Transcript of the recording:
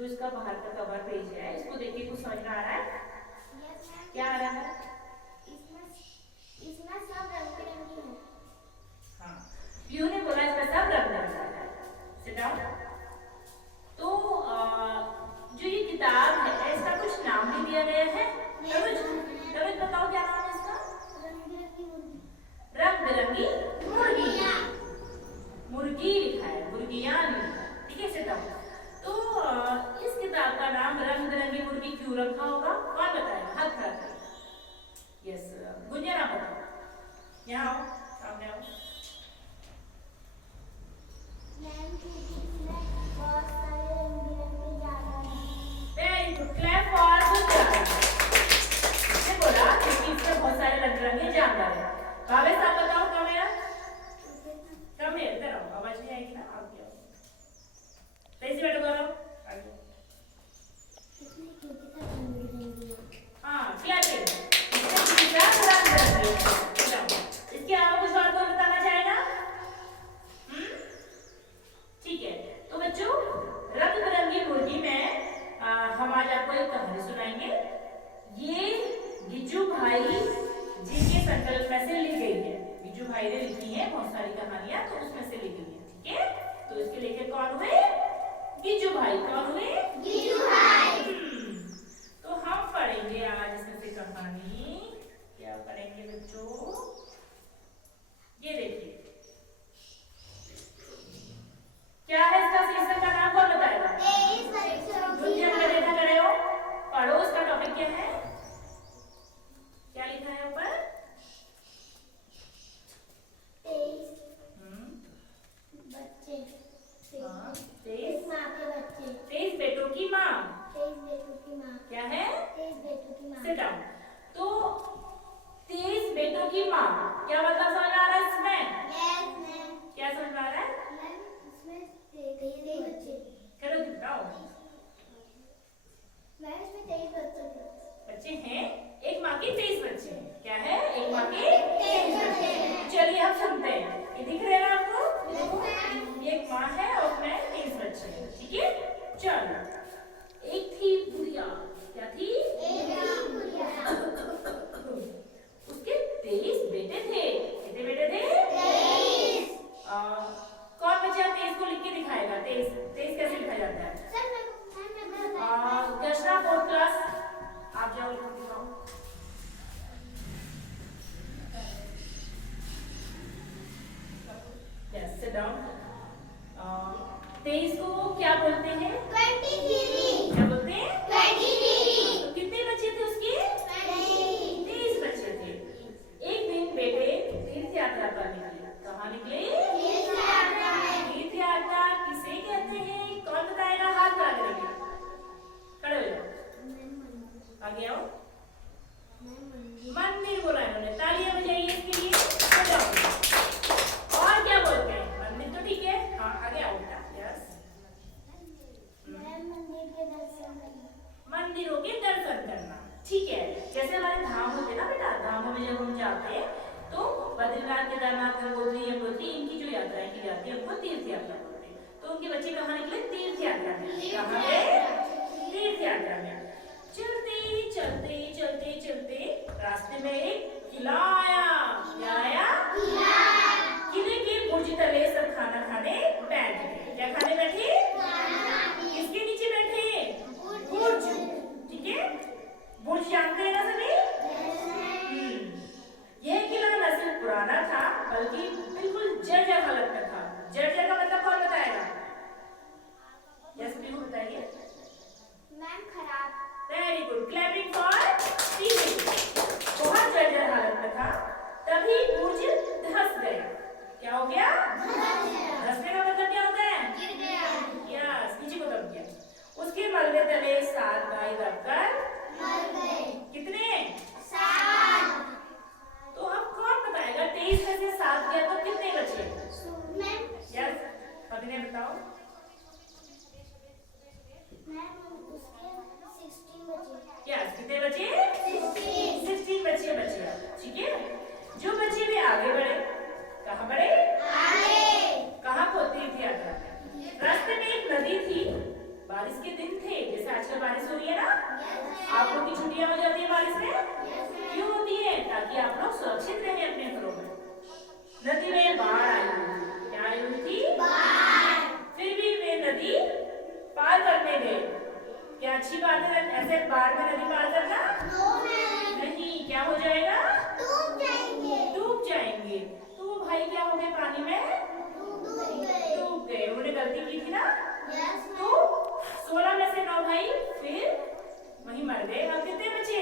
जो इसका बाहर का कवर पेज है, इसको देख के कुछ समझ में आ रहा है? क्या आ रहा है? इसमें सब रंग बिरंगी है। हाँ, पीयू ने बोला इसमें सब रंग बिरंगा है। Sit down. तो जो ये किताब है इसका कुछ नाम भी दिया गया है। तनुज बताओ क्या नाम है इसका? रंग बिरंगी मुर्गी। मुर्गी लिखा है, मुर्गियां नहीं लिखा है। ठीक है, सिट डाउन। तो इस किताब का नाम रंग बिरंगी मुर्गी क्यों रखा होगा? कौन बताएगा? हाथ खड़ा करें। यस, गुंजन आप बताओ। यहाँ आओ, सामने आओ। मैम क्योंकि इसमें बहुत सारे रंग बिरंगे जानवर हैं। Very good, clap for Gunjan. इसने बोला क्योंकि इसमें बहुत सारे रंग बिरंगे जानवर हैं। भावेश आप बताओ, कम है इधर आओ, आवाज नहीं आएगी ना, आप क्या कैसे बैठो करो आगे। हाँ, क्या करें? इसके अलावा कुछ और कौन बताना चाहेगा? ठीक है, तो बच्चों रंग बिरंगी मुर्गी में हम आज आपको एक कहानी सुनाएंगे। ये गिज्जू भाई जी के संकल्प में से ली गई है। गिज्जू भाई ने लिखी है बहुत सारी कहानियां, तो उसमें से ली गई है। ठीक है, तो इसके लेखक कौन हुए? गिज्जू भाई। कौन हुए? गिज्जू भाई। तो हम पढ़ेंगे आज इसमें से कहानी। क्या पढ़ेंगे बच्चों? ये देखिए, क्या है इसका शीर्षक का नाम? कौन बताएगा? देखा करे हो, पढ़ो। उसका टॉपिक क्या है? क्या लिखा है ऊपर? 23 बच्चे। 23 माँ के बच्चे। 23 बेटों की माँ। 23 बेटों की माँ। क्या है? 23 बेटों की माँ। Sit down. तो 23 बेटों की माँ, क्या मतलब समझ आ रहा है इसमें? Yes ma'am. क्या समझ आ रहा है? मैम इसमें 23 बच्चे। करो बताओ। मैम इसमें 23 बच्चे हैं, एक माँ के 23 बच्चे हैं। क्या है? एक माँ के 23 बच्चे हैं। चलिए हम सुनते हैं। ये दिख रहे हैं ना आपको? मैम। ये एक माँ है और उसमें 23 बच्चे हैं। ठीक है, चलो। एक थी बुढ़िया। क्या थी? उसके 23 बेटे थे। कितने बेटे थे? 23। कौन बच्चा 23 को लिख के दिखाएगा? 23 कैसे लिखा जाता है? दशरा 4th क्लास, आप जाओ लिख के दिखाओ। Yes, sit down. 23 को क्या बोलते हैं? 23। क्या बोलते हैं? 23। तो कितने बच्चे थे उसके? 23 बच्चे थे। एक दिन बेटे तीर्थ यात्रा पर निकले। कहाँ निकले? तीर्थ यात्रा किसे कहते हैं? कौन बताएगा? हाथ खड़ा करेंगे, खड़े हो जाओ, आगे आओ। मंदिर बोला इन्होंने, तालियां बजाइए इसके लिए। और क्या बोलते हैं? मंदिर तो ठीक है। हाँ, आगे आओ बेटा। यस, मंदिरों के दर्शन करना। ठीक है, जैसे हमारे धाम होते ना बेटा, धामों में जब हम जाते हैं तो बद्रीनाथ, केदारनाथ, गंगोत्री, यमुनोत्री, इनकी जो यात्राएं की जाती है उनको तीर्थ यात्रा बोलते हैं। तो उनके बच्चे कहाँ निकले? तीर्थ यात्रा में। कहाँ गए? तीर्थ यात्रा में। चलते चलते चलते चलते रास्ते में एक किला आया। क्या आया? किले के बुर्ज तले सब खाना खाने बैठ गए। क्या खाने बैठे? किसके नीचे बैठे? बुर्ज। ठीक है, बुर्ज जानते हैं ना सभी? यह किला न सिर्फ पुराना था बल्कि बिल्कुल जर्जर हालत में था। जर्जर का मतलब कौन बताएगा? यस प्लीज बताइए। मैम खराब। Very good, clapping for TV. बहुत जर्जर हालत में था, तभी बुर्ज धंस गया। क्या हो गया? धंसने का मतलब क्या होता है? गिर गया। यस, नीचे को दब गया। उसके मलबे तले 7 भाई दबकर मर गए। कितने? 7। तो अब कौन बताएगा? 23 में से 7 गया तो कितने बचे? मैम यस, अभी बताओ। मैम उसके 16 बचे। यस, कितने बचे? 16 बच्चे बचे। ठीक है, जो बच्चे भी आगे बढ़े। कहाँ बढ़े? आगे। कहाँ को? तीर्थ यात्रा। रास्ते में एक नदी थी। बारिश के दिन थे, आजकल बारिश हो रही है ना, आप लोग की छुट्टियां हो जाती है बारिश में, क्यों होती है? ताकि आप लोग सुरक्षित रहें अपने घरों में। नदी में बाढ़ आई हुई थी, क्या आई हुई थी? बाढ़। फिर भी वे नदी पार करने गए। क्या अच्छी बात है ऐसे बाढ़ में नदी पार करना? नहीं, क्या हो जाएगा? डूब जाएंगे। तो वो भाई क्या हो गए? पानी में डूब गए। उन्होंने गलती की थी ना, तो 16 में से 9 भाई फिर वहीं मर गए। अब कितने बचे?